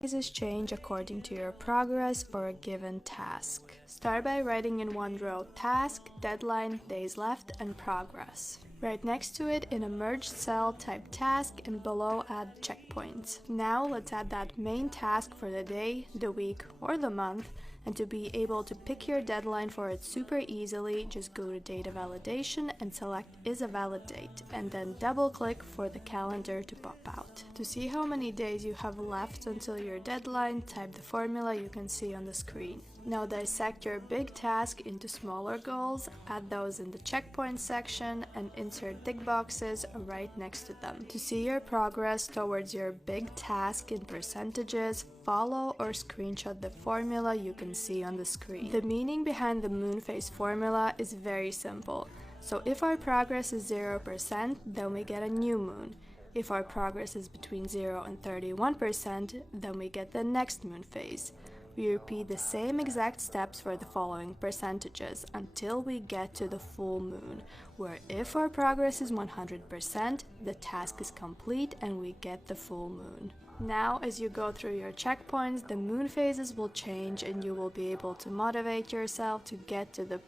Phases change according to your progress or a given task. Start by writing in one row task, deadline, days left, and progress. Right next to it, in a merged cell, type task and below add checkpoints. Now let's add that main task for the day, the week, or the month. And to be able to pick your deadline for it super easily, just go to data validation and select is a valid date, and then double click for the calendar to pop out. To see how many days you have left until your deadline, type the formula you can see on the screen. Now dissect your big task into smaller goals, add those in the checkpoint section, and insert tick boxes right next to them. To see your progress towards your big task in percentages, follow or screenshot the formula you can see on the screen. The meaning behind the moon phase formula is very simple. So if our progress is 0%, then we get a new moon. If our progress is between 0 and 31%, then we get the next moon phase. We repeat the same exact steps for the following percentages until we get to the full moon, where if our progress is 100%, the task is complete and we get the full moon. Now, as you go through your checkpoints, the moon phases will change and you will be able to motivate yourself to get to the